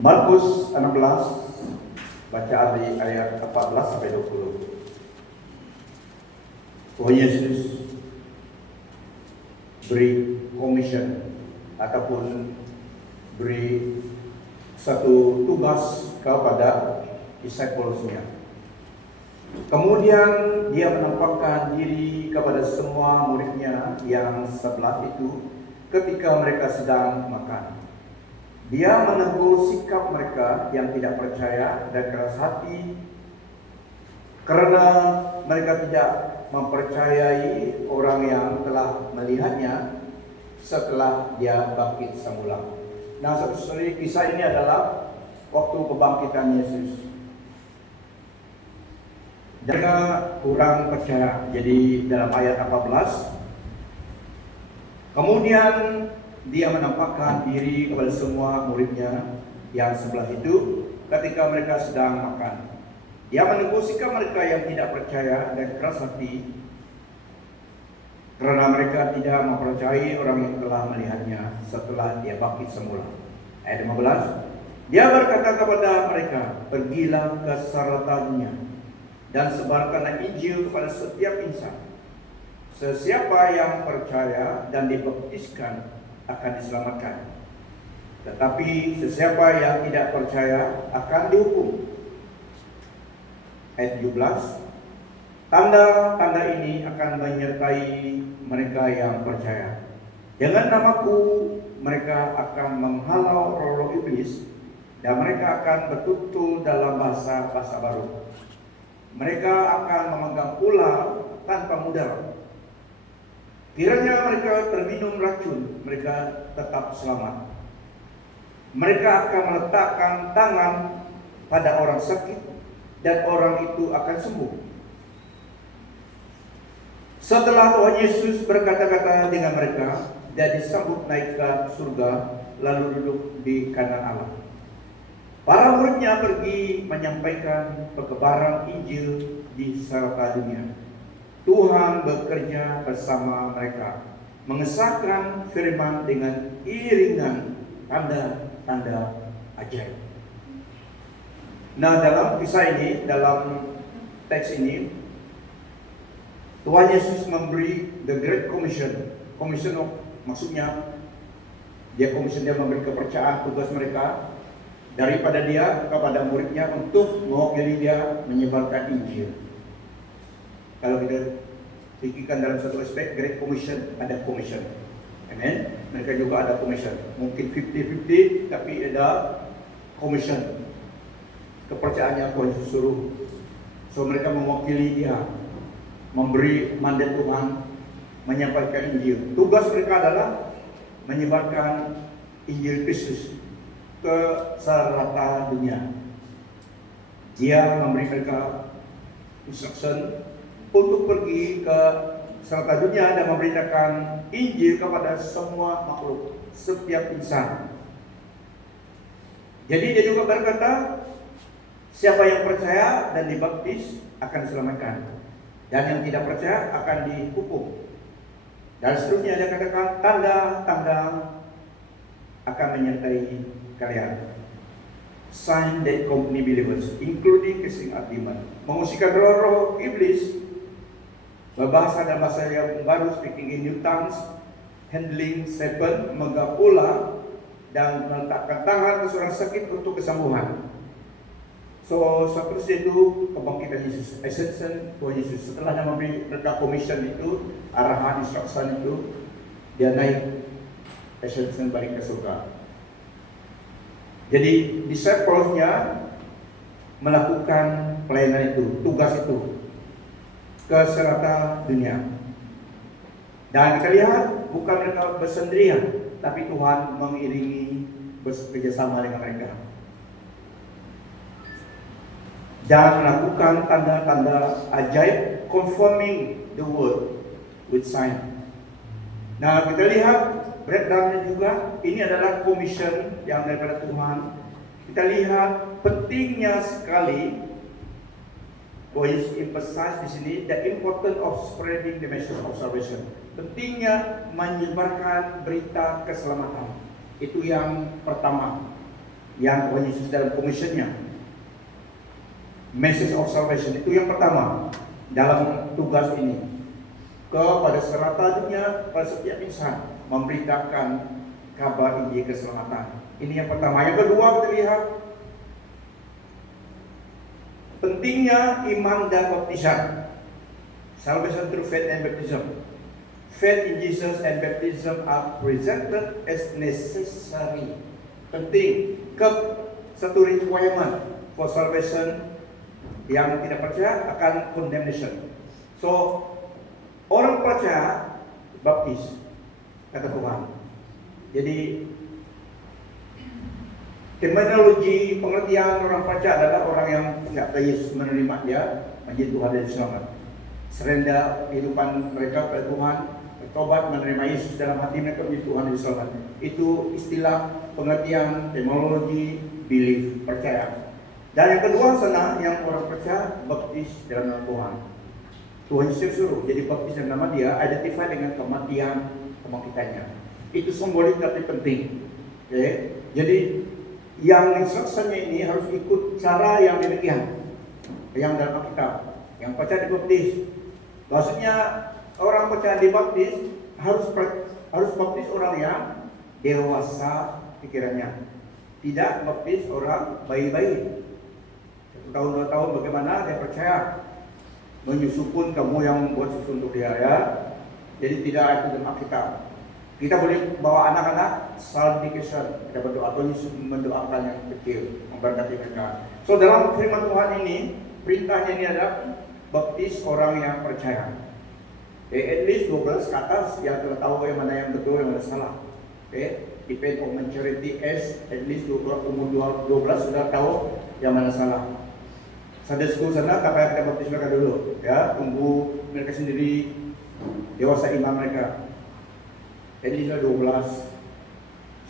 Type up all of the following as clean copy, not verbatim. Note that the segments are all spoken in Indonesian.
Markus 16, bacaan dari ayat 14 sampai 20. Tuhan Yesus beri commission ataupun beri satu tugas kepada disciplesnya. Kemudian dia menampakkan diri kepada semua muridnya yang 11 itu ketika mereka sedang makan. Dia menegur sikap mereka yang tidak percaya dan keras hati karena mereka tidak mempercayai orang yang telah melihatnya setelah dia bangkit semula. Nah, saudara, kisah ini adalah waktu kebangkitan Yesus. Mereka kurang percaya. Jadi dalam ayat 14, kemudian dia menampakkan diri kepada semua muridnya yang 11 itu ketika mereka sedang makan. Dia menegur sikap mereka yang tidak percaya dan keras hati karena mereka tidak mempercayai orang yang telah melihatnya setelah dia bangkit semula. Ayat 15, dia berkata kepada mereka, pergilah ke seluruh dunia dan sebarkanlah Injil kepada setiap insan. Sesiapa yang percaya dan dibaptiskan akan diselamatkan, tetapi sesiapa yang tidak percaya akan dihukum. Ayat 17, tanda-tanda ini akan menyertai mereka yang percaya. Dengan namaku mereka akan menghalau roh-roh iblis dan mereka akan bertutur dalam bahasa baru. Mereka akan memegang ular tanpa mudar. Kiranya mereka terminum racun, mereka tetap selamat. Mereka akan meletakkan tangan pada orang sakit dan orang itu akan sembuh. Setelah Tuhan Yesus berkata-kata dengan mereka, dia disambut naik ke surga, lalu duduk di kanan Allah. Para muridnya pergi menyampaikan perkabaran Injil di seluruh dunia. Tuhan bekerja bersama mereka, mengesahkan firman dengan iringan tanda-tanda ajaib. Nah, dalam kisah ini, dalam teks ini, Tuhan Yesus memberi the Great Commission. Commission maksudnya dia memberi kepercayaan tugas mereka daripada dia kepada muridnya untuk mewakili dia menyebarkan Injil. Kalau kita pikirkan dalam satu aspek Great Commission, ada commission. Amen. Mereka juga ada commission. Mungkin 50-50, tapi ada commission. Kepercayaannya Tuhan Yesus suruh. So mereka mewakili dia, memberi mandat Tuhan, menyampaikan Injil. Tugas mereka adalah menyebarkan Injil Kristus ke serata dunia. Dia memberi mereka instruction untuk pergi ke serata dunia dan memberitakan Injil kepada semua makhluk, setiap insan. Jadi dia juga berkata, siapa yang percaya dan dibaptis akan diselamatkan, dan yang tidak percaya akan dihukum. Dan seterusnya dia katakan, tanda-tanda akan menyertai kalian. Sign that accompany believers, including casting out demon, mengusirkan roh-roh iblis, berbahasa dalam bahasa yang baru, speaking in new tongues, handling serpent, memegang ular, dan meletakkan tangan ke orang sakit untuk kesembuhan. So, seterusnya itu kebangkitan Yesus, ascension Tuhan Yesus. Setelah dia memberi mereka commission itu, arahan, instruction itu, dia naik ascension balik ke surga. Jadi disciplesnya melakukan pelayanan itu, tugas itu ke serata dunia. Dan kita lihat bukan mereka bersendirian, tapi Tuhan mengiringi bekerjasama dengan mereka dan melakukan tanda-tanda ajaib, confirming the word with sign. Nah, kita lihat breakdown-nya juga. Ini adalah commission yang daripada Tuhan. Kita lihat pentingnya sekali. Yesus emphasize di sini the importance of spreading the message of salvation. Pentingnya menyebarkan berita keselamatan. Itu yang pertama. yang Tuhan Yesus dalam commissionnya. Message of salvation itu yang pertama dalam tugas ini, kepada serata dunia, pada setiap insan memberitakan kabar Injil keselamatan. Ini yang pertama. Yang kedua, kita lihat pentingnya iman dan baptisan. Salvation through faith and baptism. Faith in Jesus and baptism are presented as necessary. Penting, satu requirement for salvation. Yang tidak percaya akan condemnation. So, orang percaya baptis, kata Tuhan. Jadi, terminologi pengertian orang percaya adalah orang yang tidak percaya Yesus menerima dia menjadi Tuhan dan selamat. Serenda kehidupan mereka pada Tuhan, bertobat menerima Yesus dalam hati mereka menjadi Tuhan dan selamat. Itu istilah pengertian terminologi belief, percaya. Dan yang kedua sana, yang orang percaya baptis dalam nama Tuhan. Tuhan Yesus suruh jadi baptis dalam nama dia, identify dengan kematian kebangkitannya. Itu simbolik tapi penting. Okay? Jadi yang instruksinya ini harus ikut cara yang demikian, yang dalam Alkitab. Yang percaya dibaptis, maksudnya orang percaya dibaptis harus baptis orang yang dewasa pikirannya, tidak baptis orang bayi-bayi. 1 tahun 2 tahun bagaimana dia percaya, menyusu pun kamu yang membuat susu untuk dia, ya. Jadi tidak itu dalam Alkitab. Kita boleh bawa anak-anak sanctification, kita berdoa, Tuhan Yesus mendoakan yang kecil, memberkati mereka. So dalam firman Tuhan ini, perintahnya ini adalah baptis orang yang percaya. At least 12 ke atas yang telah tahu yang mana yang betul, yang mana salah. Depend on maturity age, at least umur 12 sudah tahu yang mana salah. Sunday school sana, kapal kita baptis mereka dulu, ya, tunggu mereka sendiri dewasa iman mereka. At least 12.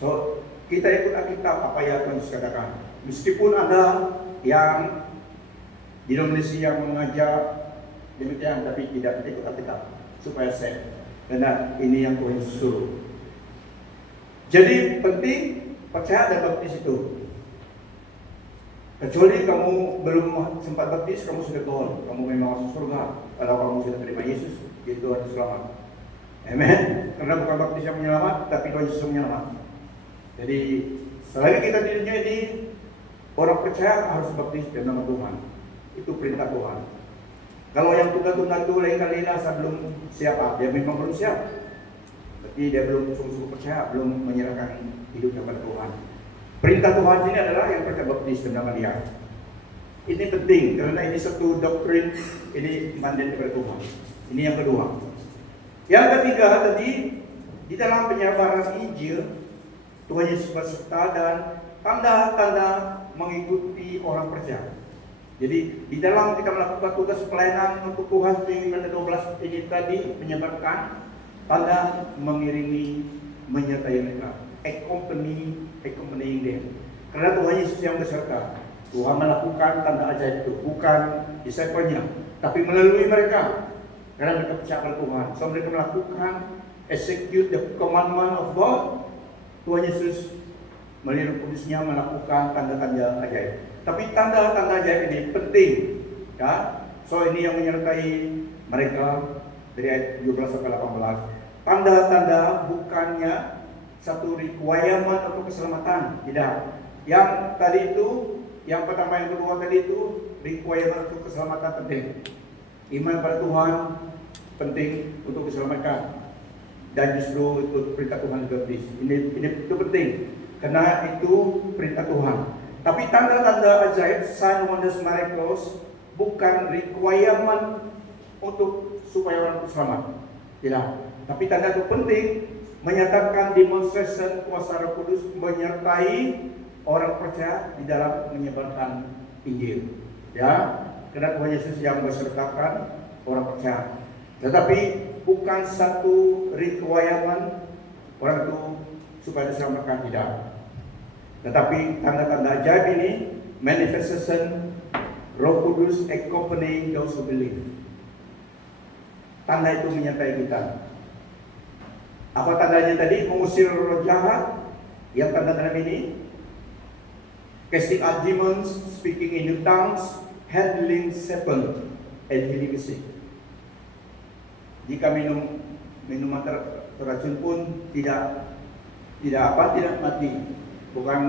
So kita ikut Alkitab apa yang Tuhan Yesus katakan. Meskipun ada yang denominasi yang mengajar demikian, tapi tidak ikut Alkitab supaya safe. Karena ini yang Tuhan Yesus suruh. Jadi penting percaya dan baptis itu. Kecuali kamu belum sempat baptis, kamu sudah gol, kamu memang masuk surga. Kalau kamu sudah terima Yesus, itu Tuhan selamat. Amen. Karena bukan baptis yang menyelamat, tapi Tuhan Yesus yang menyelamat. Jadi selagi kita di dunia ini, orang percaya harus baptis dalam nama Tuhan. Itu perintah Tuhan. Kalau yang tunda-tunda itu lain kali rasa belum siapa, dia memang belum siap. Tapi dia belum sungguh-sungguh percaya, belum menyerahkan hidupnya kepada Tuhan. Perintah Tuhan ini adalah yang percaya baptis dalam nama Dia. Ini penting karena ini satu doktrin, ini mandat kepada Tuhan. Ini yang kedua. Yang ketiga tadi, di dalam penyebaran Injil, Tuhan Yesus berserta dan tanda-tanda mengikuti orang percaya. Jadi di dalam kita melakukan tugas pelayanan untuk Tuhan di 12 ini tadi menyebarkan tanda, mengiringi, menyertai mereka, accompanying them. Karena Tuhan Yesus yang berserta. Tuhan melakukan tanda ajaib itu bukan disciple-nya, tapi melalui mereka. Karena mereka percaya pada Tuhan. So mereka melakukan execute the commandment of God. Tuhan Yesus melalui Roh Kudus-Nya melakukan tanda-tanda ajaib. Tapi tanda-tanda ajaib ini penting, ya. So ini yang menyertai mereka dari ayat 17 sampai 18. Tanda-tanda bukannya satu requirement untuk keselamatan, tidak. Yang tadi itu, yang pertama, yang kedua tadi itu requirement untuk keselamatan penting. Iman pada Tuhan penting untuk diselamatkan. Dan justru itu perintah Tuhan baptis. Ini itu penting karena itu perintah Tuhan. Tapi tanda-tanda ajaib, sign, wonders, miracles bukan requirement untuk supaya orang selamat. Tidak. Tapi tanda itu penting, menyatakan demonstration kuasa Roh Kudus menyertai orang percaya di dalam menyebarkan Injil. Ya, karena Tuhan Yesus yang bersertakan orang percaya. Tetapi bukan satu requirement orang itu supaya diselamatkan, tidak. Tetapi tanda-tanda ajaib ini manifestation Roh Kudus accompanying those who believe. Tanda itu menyertai kita. Apa tandanya tadi? Mengusir roh jahat. Yang tanda-tanda ini casting out demons, speaking in new tongues, handling serpent, and healing the sick. Jika minuman terracun pun tidak mati. Bukan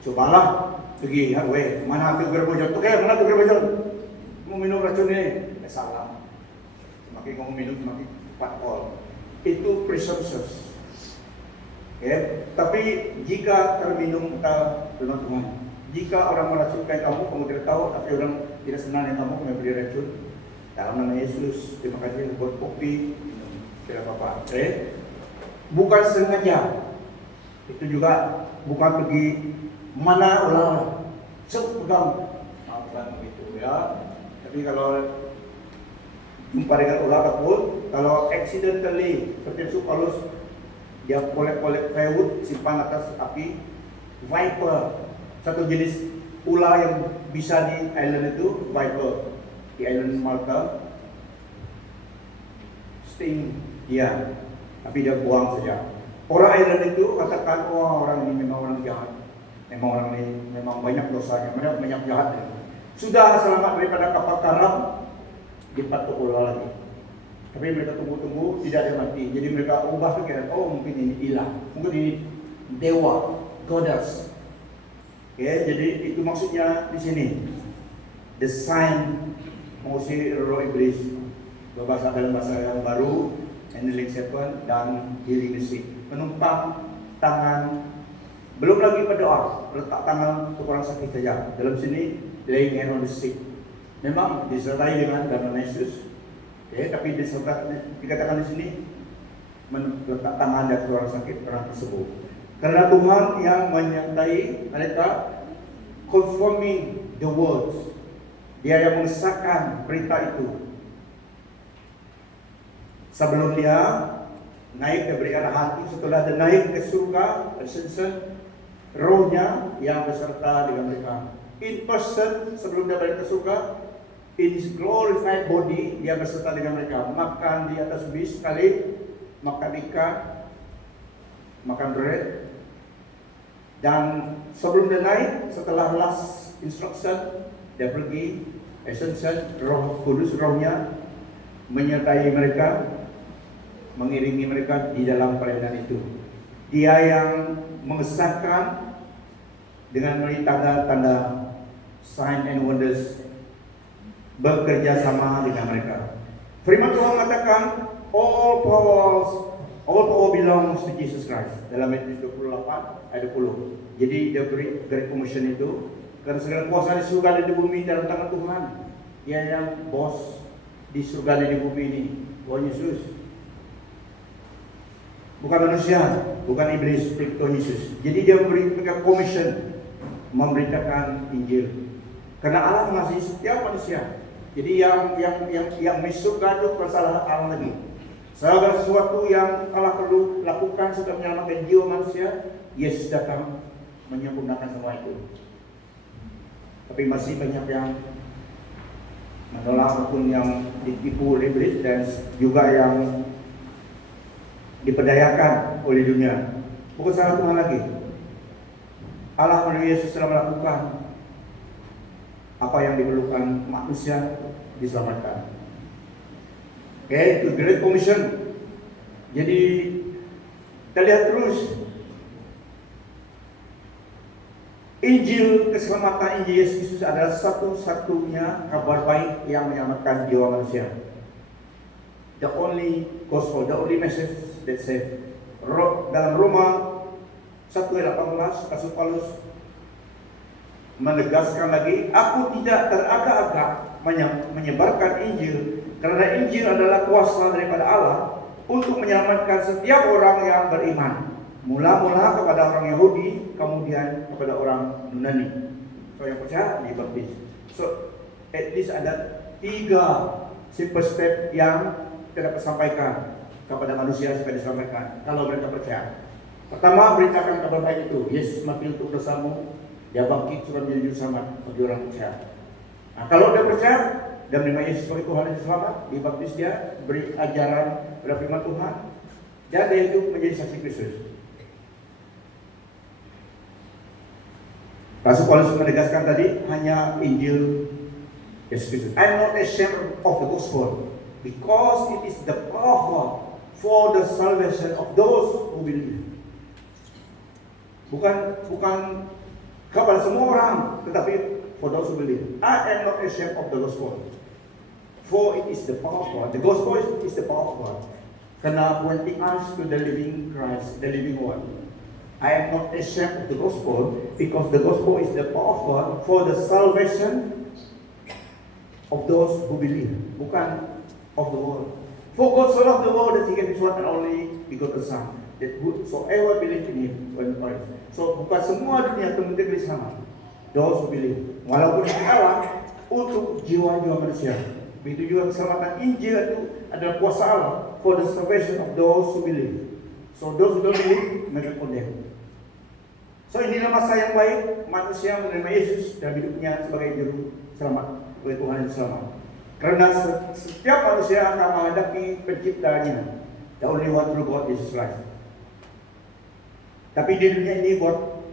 cobalah pergi mana tu gerbojol tu kayak mana tu gerbojol mau minum racun ini salah. Semakin kamu minum semakin cepat itu presumptuous. Tapi jika terminum firman Tuhan, jika orang meracunkan kamu tidak tahu, tapi orang tidak senang dengan kamu memberi racun, dalam nama Yesus, terima kasih buat kopi, tidak apa-apa. Bukan sengaja, itu juga bukan pergi mana ulah, pegang, bukan begitu ya. Tapi kalau jumpa dengan ulah takut, kalau accidentally seperti itu Paulus dia kolek-kolek firewood simpan atas api, viper, satu jenis ular yang bisa di island itu, viper di island Malta, sting dia, tapi dia buang saja. Orang island itu katakan, orang ini memang orang jahat, memang orang ini memang banyak dosanya, banyak jahatnya. Sudah selamat daripada kapal karam, dipatuk ular lagi. Tapi mereka tunggu-tunggu tidak ada mati. Jadi mereka ubah pikiran, mungkin ini ilah, mungkin ini dewa, goddess. Jadi itu maksudnya di sini. The sign mengusir roh iblis, berbahasa dalam bahasa yang baru, handling serpent dan healing the sick. Menumpang tangan, belum lagi berdoa, letak tangan untuk orang sakit saja. Dalam sini laying hand on the sick. Memang disertai dengan nama Yesus. Tapi dikatakan di sini meletak tangan dari orang sakit, orang tersebut. Karena Tuhan yang menyertai mereka, confirming the words. Dia yang mengesahkan berita itu. Sebelum dia naik diberi arah hati, setelah dia naik ke surga, ascension, rohnya yang beserta dengan mereka. In person, sebelum dia balik ke surga, in his glorified body, dia beserta dengan mereka. Makan di atas bis sekali, makan ikan, makan bread. Dan sebelum dia naik, setelah last instruction, dia pergi, ascension, roh kudus, rohnya menyertai mereka, mengiringi mereka di dalam pelayanan itu. Dia yang mengesahkan dengan memberi tanda-tanda, sign and wonders, bekerja sama dengan mereka. Firman Tuhan mengatakan all power belongs to Jesus Christ dalam Matius 28 ayat 20. Jadi the Great Commission itu, karena segala kuasa di surga dan di bumi dalam tangan Tuhan. Dia yang bos di surga dan di bumi ini, Tuhan Yesus. Bukan manusia, bukan iblis, Tuhan Yesus. Jadi dia memberikan commission, memberitakan Injil. Karena Allah mengasihi setiap manusia. Jadi yang masuk surga itu kesalahan Allah lagi. Segala sesuatu yang Allah perlu lakukan sudah menyelamatkan jiwa manusia, Yesus datang menyempurnakan semua itu. Tapi masih banyak yang menolak ataupun yang ditipu oleh iblis dan juga yang diperdayakan oleh dunia. Bukan salah Tuhan lagi. Allah melalui Yesus telah melakukan apa yang diperlukan manusia diselamatkan. Itu Great Commission. Jadi kita lihat terus Injil keselamatan Injil Yesus Kristus adalah satu-satunya kabar baik yang menyelamatkan jiwa manusia. The only gospel, the only message that saves. Dalam Roma 1:18 Rasul Paulus menegaskan lagi, aku tidak teragak-agak menyebarkan Injil, karena Injil adalah kuasa daripada Allah untuk menyelamatkan setiap orang yang beriman. Mula-mula kepada orang Yahudi, kemudian kepada orang Yunani. So yang percaya dibaptis. So at least ada 3 simple step yang kita dapat sampaikan kepada manusia supaya disampaikan kalau mereka percaya. Pertama, beritakan kabar baik itu. Yesus mati untuk dosamu, dia bangkit sudah menjadi juru selamat bagi orang percaya. Nah, kalau dia percaya dan menerima Yesus sebagai Tuhan dan selamat, dibaptis dia, beri ajaran pada firman Tuhan, dan dia hidup menjadi saksi Kristus. Rasul Paulus menegaskan tadi hanya Injil Yesus Kristus. I'm not ashamed of the gospel because it is the power of God for the salvation of those who believe. Bukan kepada semua orang, tetapi for those who believe. I am not ashamed of the gospel, for it is the power of God. The gospel is the power of God. Karena pointing us to the living Christ, the living one. I am not ashamed of the gospel because the gospel is the power of God for the salvation of those who believe, bukan of the world. For God so loved the world that He gave His one and only begotten Son, that whosoever believe in Him will not perish. So bukan semua dunia teman-teman di sana, those who believe. Walaupun Di Allah untuk jiwa-jiwa manusia. Begitu juga keselamatan Injil itu adalah kuasa Allah for the salvation of those who believe. So those who don't believe mereka condemn. So inilah masa yang baik manusia menerima Yesus dan hidupnya sebagai juru selamat, sebagai Tuhan yang selamat. Karena setiap manusia akan menghadapi penciptanya, the only one true God, Jesus Christ. Tapi di dunia ini buat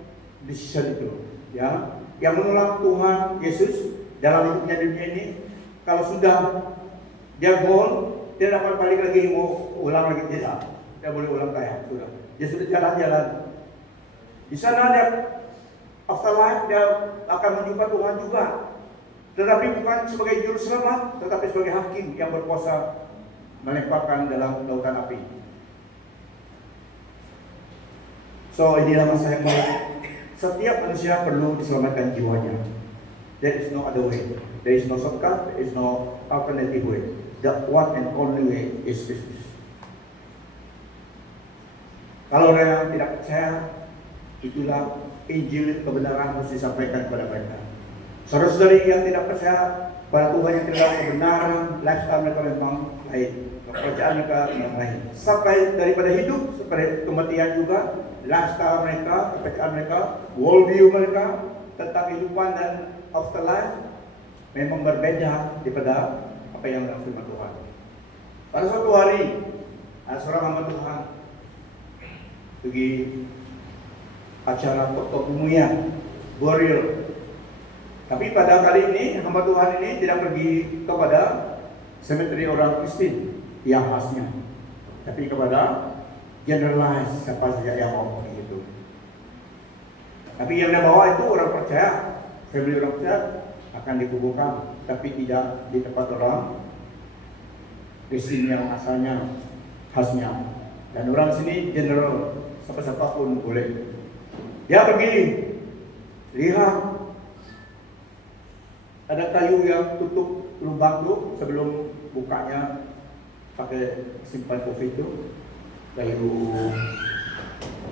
decision itu, ya, yang menolak Tuhan Yesus dalam hidupnya di dunia ini, kalau sudah dia goal, dia dapat balik lagi mau ulang lagi tidak boleh ulang kayak sudah. Dia sudah jalan-jalan. Di sana dia afterlife dia akan menjumpa Tuhan juga. Tetapi bukan sebagai juru selamat, tetapi sebagai hakim yang berkuasa melemparkan dalam lautan api. So inilah masa yang baik. Setiap manusia perlu diselamatkan jiwanya. There is no other way. There is no shortcut. There is no alternative way. The one and only way is Kristus. Kalau orang yang tidak percaya, itulah Injil kebenaran harus disampaikan kepada mereka. Saudara-saudari yang tidak percaya pada Tuhan yang tidak kebenaran, lifestyle mereka memang lain, kepercayaan mereka memang lain. Sampai daripada hidup, sampai kematian juga, lifestyle mereka, kepercayaan mereka, worldview mereka tentang kehidupan dan afterlife memang berbeda daripada apa yang dalam firman Tuhan. Pada suatu hari, ada seorang hamba Tuhan pergi acara pemulihan burial. Tapi pada kali ini hamba Tuhan ini tidak pergi kepada cemetery orang Kristen yang khasnya, tapi kepada generalize siapa saja yang mau begitu. Tapi yang dia bawa itu orang percaya, family orang percaya akan dikuburkan, tapi tidak di tempat orang Kristen yang asalnya khasnya. Dan orang sini general, siapa-siapa pun boleh. Dia pergi lihat ada kayu yang tutup lubang tu sebelum bukanya pakai simpan COVID itu, kayu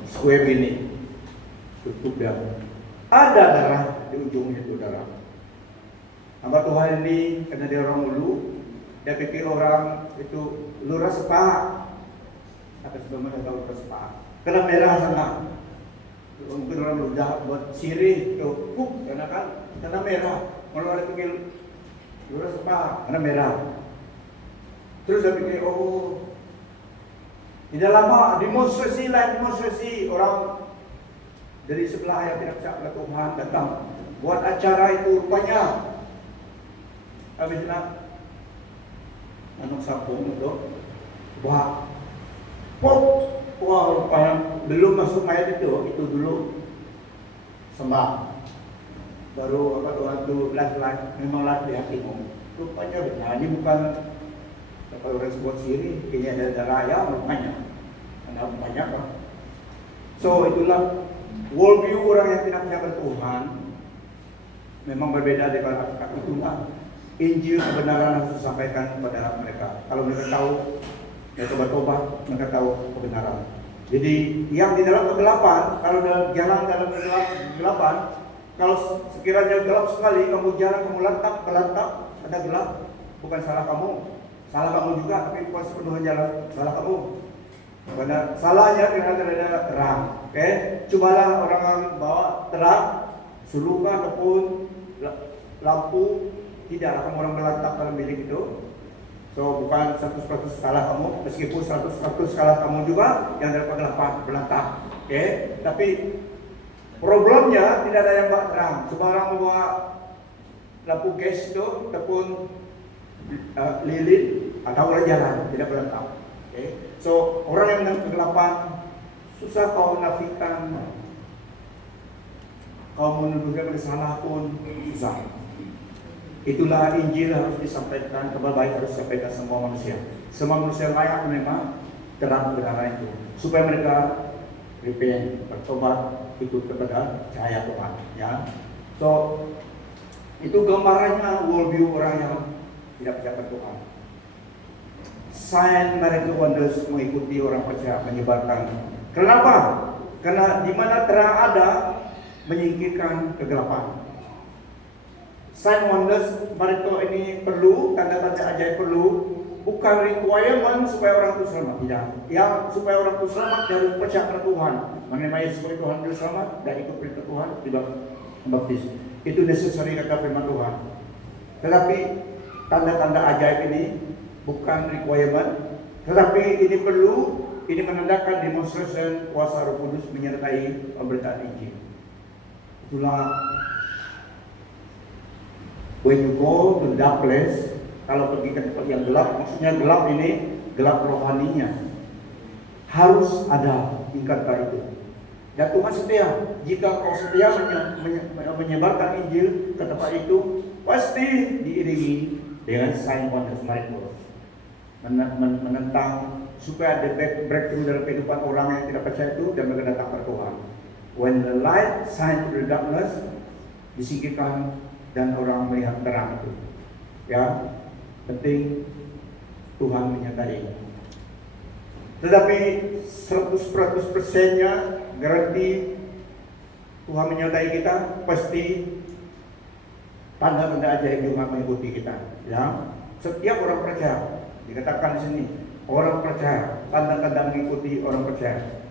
square ini tutup dia. Ada darah di ujungnya itu darah. Hamba Tuhan ini karena dia orang Ulu, dia pikir orang itu lurah sepak. Apa sebenarnya tahu lurah sepak? Karena merah sana. Mungkin orang udah buat sirih itu, karena merah. Kalau ada pikir lurah sepak, karena merah. Terus dia pikir, oh, tidak lama demonstrasi orang dari sebelah yang tidak percaya pada Tuhan datang buat acara itu rupanya. Habis nak anak sampung itu, wah, rupanya belum masuk mayat itu dulu sembah. Baru apa Tuhan itu live memang live di hatimu. Rupanya benar, ini bukan kalau orang sebut siri, ini ada darah ayam rupanya. Ada banyak kan. So itulah worldview orang yang tidak percaya pada Tuhan memang berbeda dengan itulah Injil kebenaran harus disampaikan kepada mereka. Kalau mereka tahu, mereka bertobat, mereka tahu kebenaran. Jadi yang di dalam kegelapan, kalau jalan dalam kegelapan, kalau sekiranya gelap sekali, kamu jalan, kamu lantak, ada gelap, bukan salah kamu juga, tapi bukan sepenuhnya jalan, salah kamu. Benar, salahnya karena ada terang. Oke, cobalah orang bawa terang, sulukan ataupun lampu, tidak akan orang melantak dalam bilik itu. So bukan 100% salah kamu, meskipun 100% salah kamu juga yang dalam kegelapan berlantak. Oke, tapi Problemnya tidak ada yang buat terang. Semua orang bawa lampu gas itu ataupun lilin atau orang jalan, tidak pernah tahu. Okay. So orang yang menang kegelapan susah kau nafikan, kau menuduhkan bersalah pun susah. Itulah Injil harus disampaikan, kabar baik harus disampaikan semua manusia. Semua manusia layak menerima terang kebenaran itu, supaya mereka repent, bertobat, ikut kepada cahaya Tuhan. Ya, so itu gambarannya worldview orang yang tidak percaya Tuhan. Sign, miracle, wonders mengikuti orang percaya, menyebarkan. Kenapa? Karena di mana terang ada, menyingkirkan kegelapan. Sign, wonders, miracle ini perlu, tanda-tanda ajaib perlu, bukan requirement supaya orang itu selamat, tidak. Yang supaya orang itu selamat dia harus percaya pada Tuhan, menerima Yesus sebagai Tuhan dan selamat, dan ikut perintah Tuhan tidak membaptis. Itu necessary kata firman Tuhan. Tetapi tanda-tanda ajaib ini bukan requirement, tetapi ini perlu, ini menandakan demonstration kuasa Roh Kudus menyertai pemberitaan Injil. Itulah when you go to that place, kalau pergi ke tempat yang gelap, maksudnya gelap ini gelap rohaninya, harus ada tingkatan itu. Dan Tuhan setia. Jika kau setia menyebarkan Injil ke tempat itu, pasti diiringi dengan sign, wonders, miracle. Menentang supaya ada breakthrough dalam kehidupan orang yang tidak percaya itu dan mereka datang kepada Tuhan. When the light shine through the darkness, disingkirkan dan orang melihat terang itu. Ya, penting Tuhan menyertai. Tetapi 100%-nya garanti Tuhan menyertai kita, pasti tanda-tanda ajaib juga mengikuti kita. Ya, setiap orang percaya, dikatakan di sini, orang percaya, tanda-tanda mengikuti orang percaya.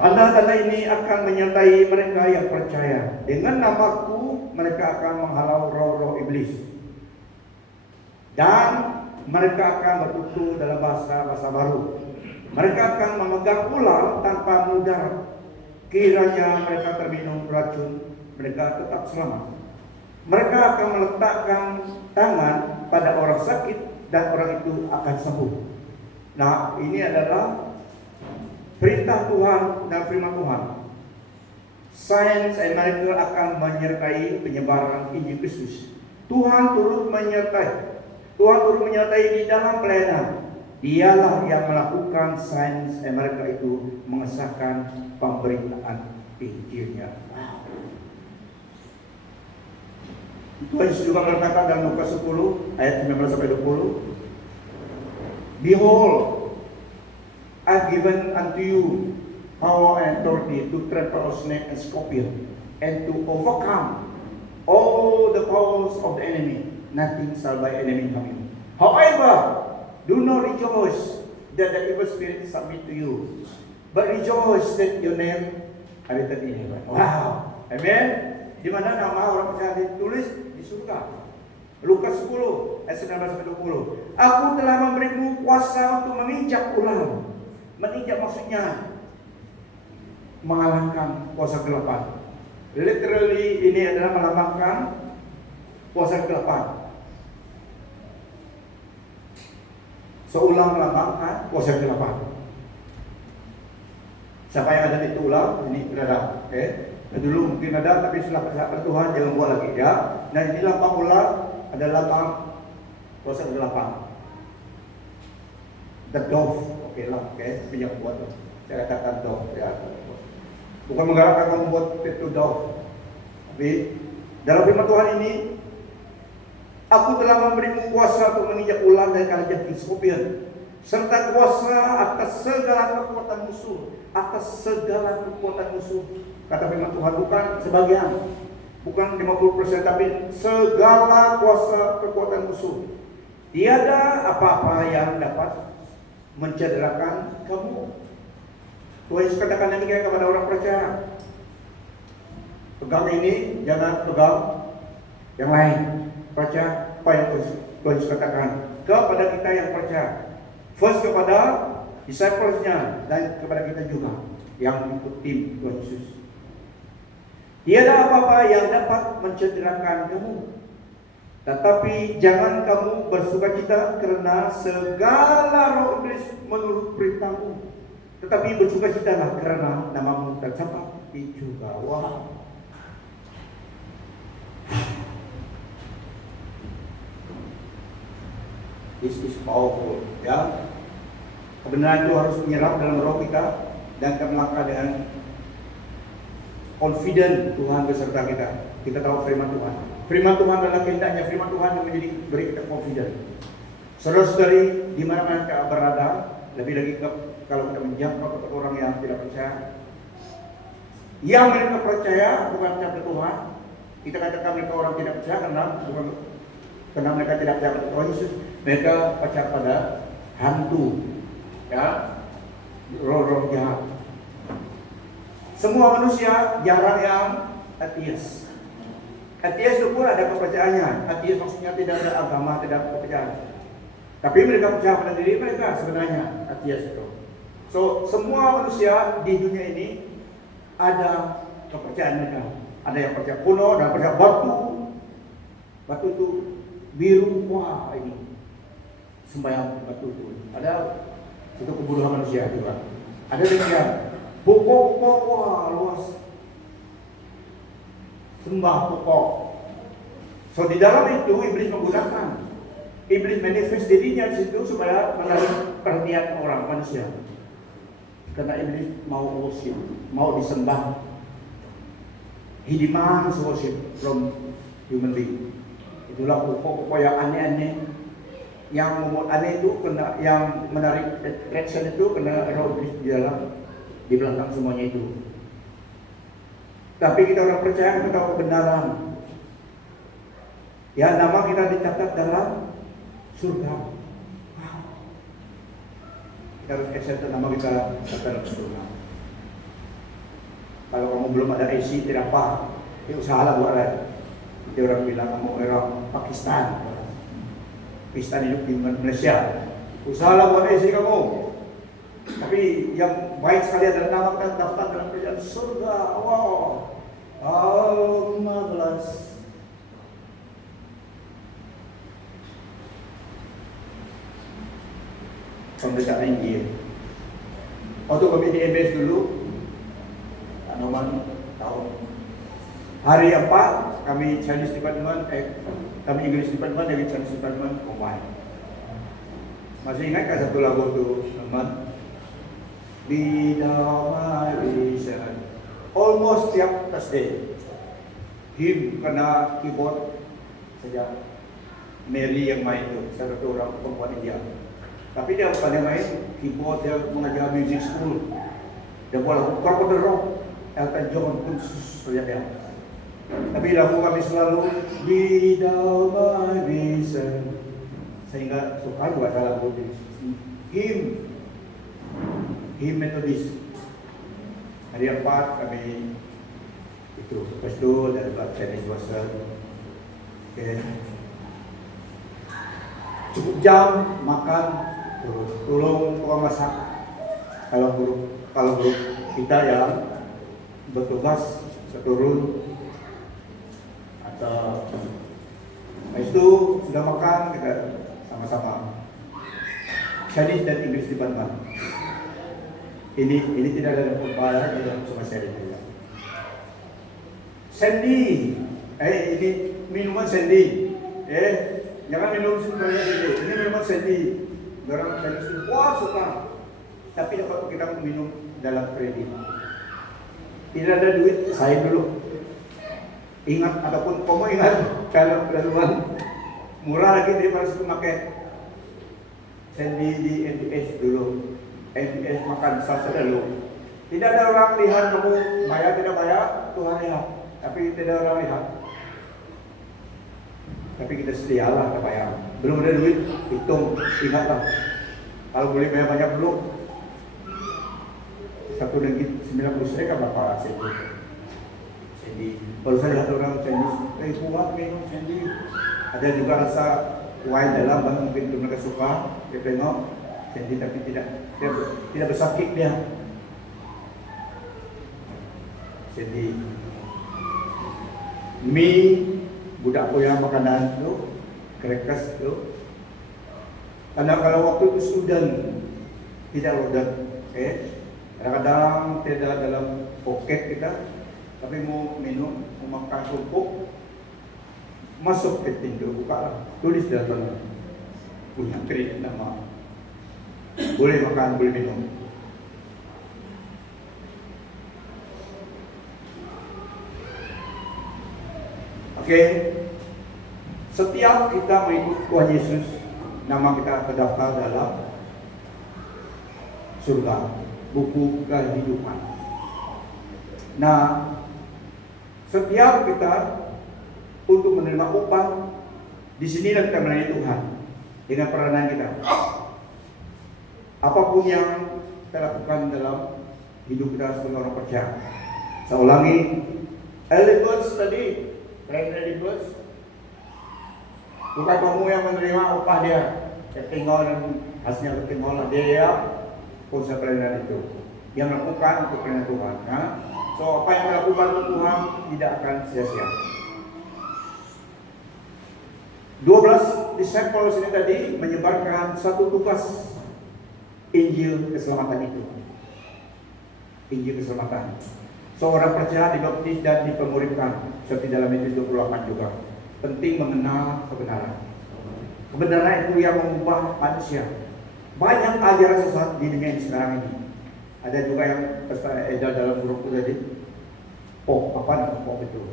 Tanda-tanda ini akan menyertai mereka yang percaya. Dengan namaku mereka akan menghalau roh-roh iblis, dan mereka akan bertutur dalam bahasa baru. Mereka akan memegang ular tanpa mudarat. Kiranya mereka terminum racun, mereka tetap selamat. Mereka akan meletakkan tangan pada orang sakit dan orang itu akan sembuh. Nah, ini adalah perintah Tuhan dan firman Tuhan. Signs and miracle akan menyertai penyebaran Injil Kristus. Tuhan turut menyertai. Tuhan turut menyertai di dalam pelayanan. Dialah yang melakukan signs and miracle itu, mengesahkan pemberitaan Injilnya. Wow. Tuhan Yesus juga berkata dalam Lukas 10 ayat 19-20, Behold, I've given unto you power and authority to trample on snake and scorpion, and to overcome all the powers of the enemy. Nothing shall by enemy harm you. However, do not rejoice that the evil spirit submit to you, but rejoice that your name are written in heaven. Wow, amen. Di mana nama orang percaya ditulis di surga. Lukas 10 ayat 19-20. Aku telah memberimu kuasa untuk menginjak ular. Menginjak maksudnya mengalahkan kuasa kegelapan. Literally ini adalah melambangkan kuasa kegelapan. Seulang melambangkan kuasa kegelapan. Siapa yang ada di ular ini berada, oke? Dulu mungkin ada, tapi setelah percaya Tuhan jangan buat lagi, ya. Nah, ini lambang ular adalah lambang kuasa kegelapan. The dove, oke lah, oke, tapi jangan buat tuh. Saya katakan dove, ya. Bukan mengharapkan kamu buat itu dove, tapi dalam firman Tuhan ini, aku telah memberimu kuasa untuk menginjak ular dan kalajati scorpion, serta kuasa atas segala kekuatan musuh, atas segala kekuatan musuh. Kata firman Tuhan, bukan sebagian, bukan 50%, tapi segala kuasa kekuatan musuh. Tiada apa-apa yang dapat mencederakan kamu. Tuhan Yesus katakan demikian kepada orang percaya. Pegang ini, jangan pegang yang lain. Percaya apa yang Tuhan Yesus katakan kepada kita yang percaya. First kepada disciplesnya dan kepada kita juga yang ikut tim Tuhan Yesus. Tiada apa-apa yang dapat mencederakan kamu. Tetapi jangan kamu bersukacita karena segala roh iblis menurut perintahmu. Tetapi bersukacitalah karena namamu tercatat di surga. Wah. This is powerful, ya. Kebenaran itu harus menyerap dalam roh kita dan kita melangkah dengan confident Tuhan beserta kita. Kita tahu firman Tuhan. Firman Tuhan adalah kehendaknya. Firman Tuhan yang menjadi beri kita confident. Saudara-saudari, di mana kita berada, lebih lagi kalau kita menjangkau ke orang yang tidak percaya, yang mereka percaya bukan kepada Tuhan. Kita katakan mereka orang tidak percaya karena mereka tidak percaya pada Tuhan Yesus. Mereka percaya pada hantu, ya, roh-roh jahat. Semua manusia jarang yang ateis. Ateis itu pun ada kepercayaannya. Ateis maksudnya tidak ada agama, tidak ada kepercayaan. Tapi mereka percaya pada diri mereka sebenarnya, ateis itu. So, semua manusia di dunia ini ada kepercayaan mereka. Ada yang percaya kuno, ada yang percaya batu. Batu itu biru, wah ini sembahyang batu itu. Ada itu kebodohan manusia juga. Ada yang pokok, wah luas sembah pokok. So di dalam itu iblis menggunakan, iblis manifest dirinya di situ supaya menarik perhatian orang manusia. Karena iblis mau worship, mau disembah. He demands worship from human being. Itulah pokok-pokok yang aneh-aneh. Yang membuat aneh itu kena, yang menarik attraction itu kena roh iblis di dalam, di belakang semuanya itu. Tapi kita orang percaya, kita tahu kebenaran. Ya, nama kita dicatat dalam surga. Kita harus accept nama kita dalam surga. Kalau kamu belum ada AC, tidak apa. Ya usahalah buat lain. Dia orang bilang kamu orang Pakistan. Pakistan hidup di Malaysia. Usahalah buat AC kamu. Tapi yang baik sekali adalah nama kita daftar dalam kerajaan surga. Wow. Oh, marvelous. Pemberitaan Injil. Waktu kami di MS dulu, Anoman tahun hari 4 kami Chinese Department, kami English Department, dari Chinese Department combine. Masih ingat kan satu lagu tu, teman? Be thou my vision. Almost tiap Thursday hymn kena keyboard saja. Mary yang main tu, satu orang perempuan India. Tapi dia bukan main keyboard, dia mengajar music school. Dia buat lagu Crocodile Rock, Elton John pun saja dia. Tapi lagu kami selalu Be thou my vision. Sehingga suka juga lagu hymn Methodist. Hari 4 kami itu lepas itu dari Chinese Wasser. Okay. Cukup jam makan, tolong tukang masak. Kalau grup kita yang bertugas turun atau habis itu sudah makan kita sama-sama Chinese dan English Department. Ini tidak ada perubahan di dalam sama saya juga. Sandy, ini minuman Sandy. Jangan minum sebenarnya ini minuman Sandy. Orang Chinese itu wah suka. Tapi dapat kita minum dalam kredit. Tidak ada duit, saya dulu. Ingat ataupun kamu ingat kalau dalaman murah lagi daripada supermarket. Sandy di NTS dulu. NTS makan salsa dulu. Tidak ada orang lihat kamu bayar tidak bayar, Tuhan lihat. Tapi tidak orang lihat. Tapi kita sedialah kita bayar. Belum ada duit, hitung, ingatlah. Kalau boleh bayar banyak dulu. $1.90 berapa Sandy? Sandy. Baru saya lihat orang Chinese, kuat minum Sandy. Ada juga rasa wine dalam, mungkin mereka suka. Dia tengok Sandy tapi tidak bersakit dia. Sandy. mie, budak kuya makanan tu, crackers tu. Karena kalau waktu itu student tidak loaded, kadang-kadang tidak dalam poket kita, tapi mau minum, mau makan kerupuk, masuk ke pintu, buka lah, tulis di sana, punya kredit nama, boleh makan, boleh minum. Oke, setiap kita mengikut Tuhan Yesus, nama kita terdaftar dalam surga, buku kehidupan. Nah, setiap kita untuk menerima upah, di sinilah kita melayani Tuhan dengan peranan kita. Apapun yang kita lakukan dalam hidup kita sebagai orang percaya. Saya ulangi, early birds tadi, early birds, bukan kamu yang menerima upah dia, ketinggalan hasilnya ketinggalan dia, konsep pelayanan itu yang melakukan untuk pelayanan Tuhan. Nah, so apa yang dilakukan untuk Tuhan tidak akan sia-sia. 12 disciples ini tadi menyebarkan satu tugas Injil keselamatan itu. Injil keselamatan. Seorang percaya dibaptis dan dipemuridkan seperti dalam Injil 28 juga. Penting mengenal kebenaran. Kebenaran itu yang mengubah manusia. Banyak ajaran sesat di dunia ini sekarang ini. Ada juga yang edar dalam buku tadi. Apa nama pop itu?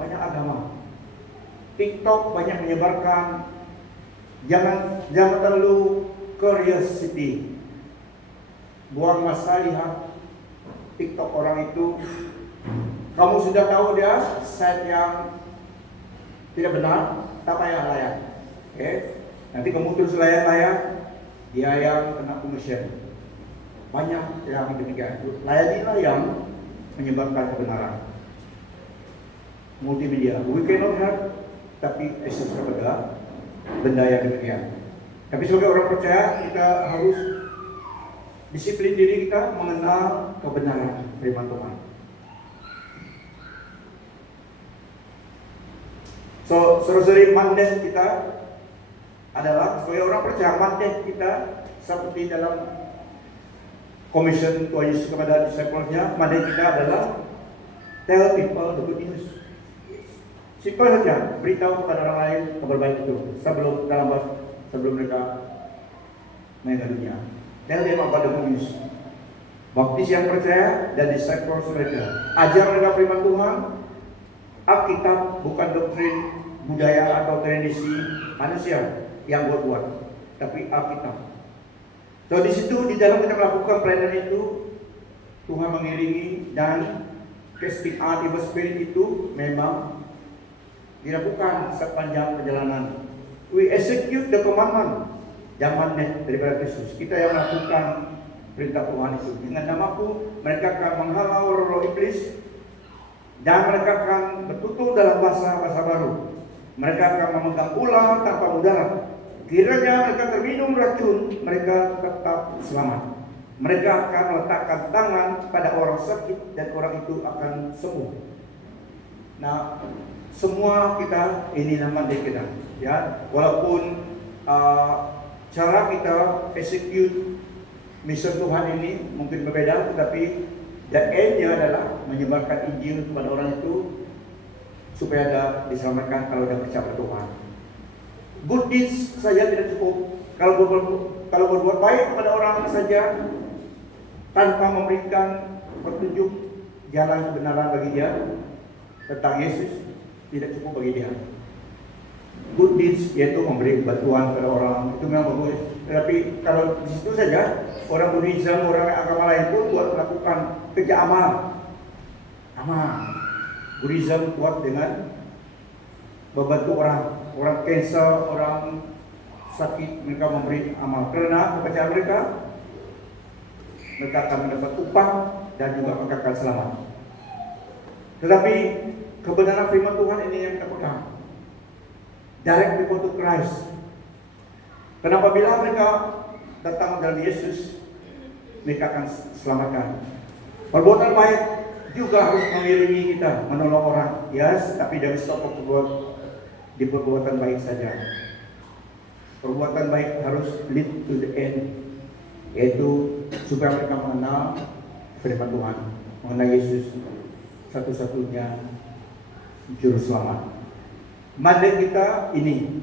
Banyak agama. TikTok banyak menyebarkan jangan terlalu curiosity. Buang masa lihat TikTok orang itu. Kamu sudah tahu dia set yang tidak benar, tak payah layan. Nanti kamu terus layan, dia yang kena pengisian. Banyak yang demikian. Layanilah yang menyebarkan kebenaran. Multimedia, we cannot have, tapi akses kepada benda yang demikian. Tapi sebagai orang percaya kita harus disiplin diri kita mengenal kebenaran firman Tuhan. So, saudara-saudari, mandat kita adalah sebagai orang percaya, mandat kita seperti dalam commission Tuhan Yesus kepada disciple-nya, mandat kita adalah tell people the good news. Simpel saja, beritahu kepada orang lain kabar baik itu sebelum mereka meninggal dunia. Tell them about the good news. Baptis yang percaya dan disciples mereka. Ajar mereka firman Tuhan. Alkitab bukan doktrin budaya atau tradisi manusia yang buat-buat, tapi Alkitab. So di situ di dalam kita melakukan pelayanan itu, Tuhan mengiringi dan casting out evil spirit itu memang dilakukan sepanjang perjalanan. We execute the commandment, zaman daripada Kristus. Kita yang melakukan perintah Tuhan itu. Dengan namaku mereka akan menghalau roh iblis dan mereka akan bertutur dalam bahasa baru. Mereka akan memegang ular tanpa mudarat. Kiranya mereka terminum racun, mereka tetap selamat. Mereka akan meletakkan tangan pada orang sakit dan orang itu akan sembuh. Nah, semua kita ini nama kita, ya. Walaupun cara kita execute misi Tuhan ini mungkin berbeda, tetapi the end-nya adalah menyebarkan Injil kepada orang itu supaya ada diselamatkan kalau ada percaya pada Tuhan. Good deeds saja tidak cukup. Kalau berbuat baik kepada orang saja tanpa memberikan petunjuk jalan kebenaran bagi dia tentang Yesus, tidak cukup bagi dia. Good deeds yaitu memberi bantuan kepada orang, itu memang bagus. Tetapi kalau di situ saja, orang Buddhism, orang agama lain pun buat melakukan kerja amal. Buddhism buat dengan membantu orang cancer, orang sakit, mereka memberi amal. Karena kepercayaan mereka akan mendapat upah dan juga mereka akan selamat. Tetapi kebenaran firman Tuhan ini yang kita pegang. Direct people to Christ. Kenapa bila mereka datang dalam Yesus, mereka akan selamatkan. Perbuatan baik juga harus mengiringi kita menolong orang, yes, tapi jangan stop di perbuatan baik saja. Perbuatan baik harus lead to the end, yaitu supaya mereka mengenal firman Tuhan, mengenal Yesus satu-satunya juru selamat. Mandat kita ini,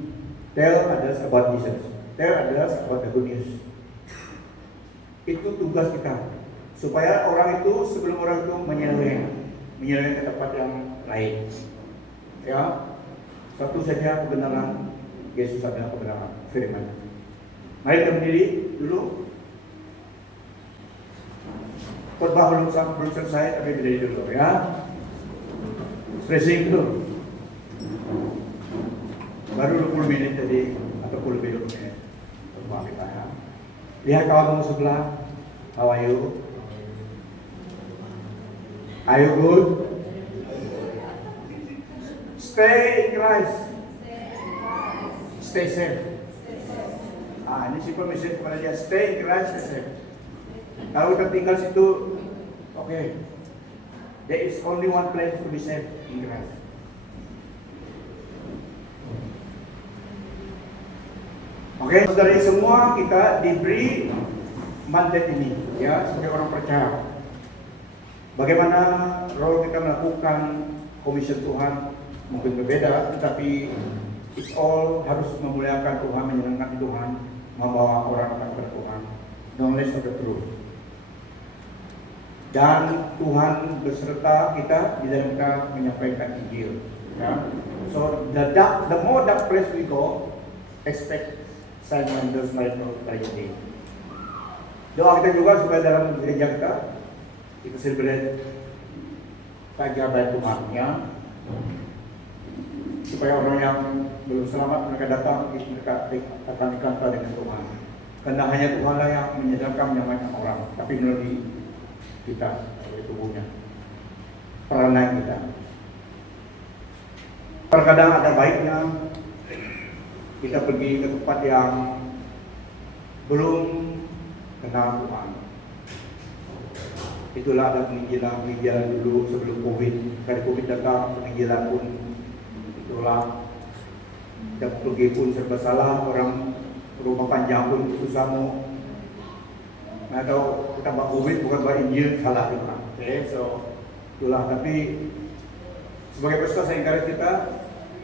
tell others about Jesus, tell others about the good news. Itu tugas kita, supaya orang itu sebelum orang itu menyeleweng ke tempat yang lain. Ya, satu saja kebenaran, Yesus adalah kebenaran, firman. Mari kita berdiri dulu. Khotbah belum selesai, tapi berdiri dulu ya. Stretching dulu. Baru 20 menit tadi, atau lebih 20 menit. Khotbah kita ya. Lihat kawan kamu sebelah. How are you? Are you good? Stay in Christ. Stay safe. Ini simple message kepada dia. Stay in Christ, stay safe. Kalau kita tinggal situ, okay. There is only one place to be safe, in Christ. Oke, saudara semua kita diberi mandat ini, ya, sebagai orang percaya. Bagaimana role kita melakukan komisi Tuhan mungkin berbeda, tetapi it's all harus memuliakan Tuhan, menyenangkan Tuhan, membawa orang kepada Tuhan, knowledge of the truth. Dan Tuhan beserta kita di dalam kita menyampaikan Injil. Ya. So the more dark place we go, expect sign wonders miracle tragedy. Doa kita juga supaya dalam gereja kita celebrate keajaiban Tuhan, ya. Supaya orang yang belum selamat mereka datang, mereka akan dikanta dengan Tuhan. Karena hanya Tuhanlah yang menyelamatkan orang, tapi melalui kita, melalui tubuhnya, peranan kita. Terkadang ada baiknya kita pergi ke tempat yang belum kenal Tuhan. Itulah ada penginjilan dulu sebelum COVID. Kali COVID datang, penginjilan pun itulah. Kita pergi pun serba salah, orang rumah panjang pun susah mau. Atau kita buat COVID bukan buat Injil, salah juga. Okay, so itulah. Tapi sebagai pastor saya encourage kita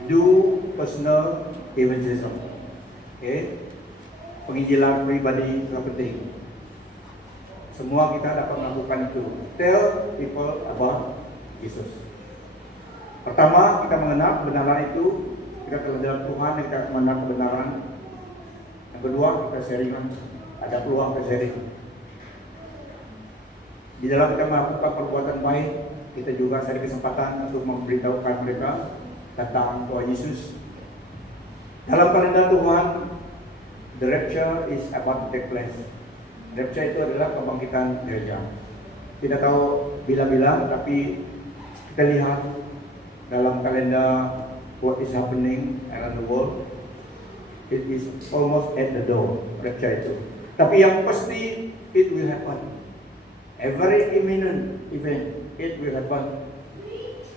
do personal evangelism. Okay, penginjilan pribadi sangat penting. Semua kita dapat melakukan itu. Tell people about Jesus. Pertama, kita mengenal kebenaran itu. Kita telah dalam Tuhan, kita mengenal kebenaran. Yang kedua, kita sharing. Ada peluang kita sharing. Di dalam kita melakukan perbuatan baik, kita juga cari kesempatan untuk memberitahukan mereka tentang Tuhan Yesus. Dalam kalender Tuhan, the rapture is about to take place. Rapture itu adalah kebangkitan gereja. Tidak tahu bila-bila, tapi kita lihat dalam kalender what is happening around the world. It is almost at the door, rapture itu. Tapi yang pasti, it will happen. A very imminent event, it will happen.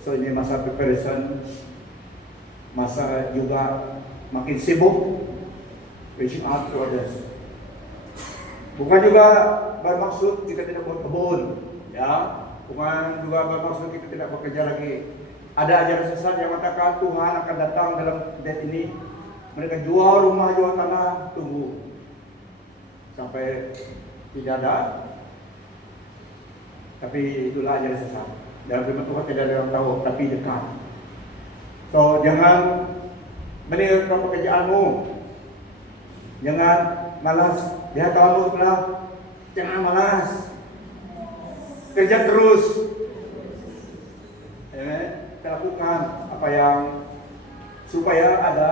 So ini masa preparation, masa juga makin sibuk, reaching out to others. Bukan juga bermaksud kita tidak buat kebun, ya. Bukan juga bermaksud kita tidak bekerja lagi. Ada ajaran sesat yang mengatakan Tuhan akan datang dalam date ini. Mereka jual rumah, jual tanah, tunggu sampai tidak ada. Tapi itulah ajaran sesat. Dalam firman Tuhan tidak ada yang tahu, tapi dekat. So jangan meninggalkan pekerjaanmu. Jangan malas. Lihat kawanmu sebelah, jangan malas. Kerja terus. Kita lakukan apa yang supaya ada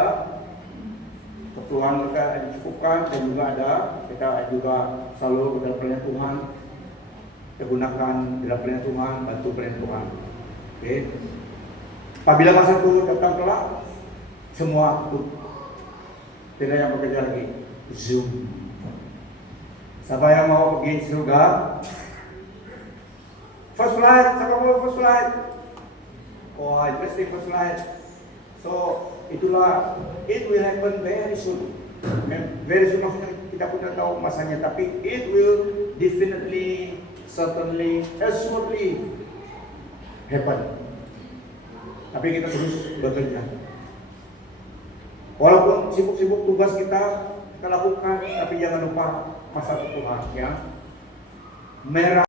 keperluan kita dicukupkan, dan juga ada kita juga selalu dalam pelayanan Tuhan. Kita gunakan dalam pelayanan Tuhan, bantu pelayanan Tuhan. Oke. Apabila masa itu datang kelak, semua tidak yang bekerja lagi. Zoom. Siapa yang mau pergi surga? First flight, siapa mau first flight? Oh, interesting first flight. So, itulah, it will happen very soon. Very soon maksudnya kita pun tidak tahu masanya, tapi it will definitely, certainly, assuredly happen. Tapi kita terus bekerja. Walaupun sibuk-sibuk tugas kita lakukan, tapi jangan lupa masa Tuhan ya. Merah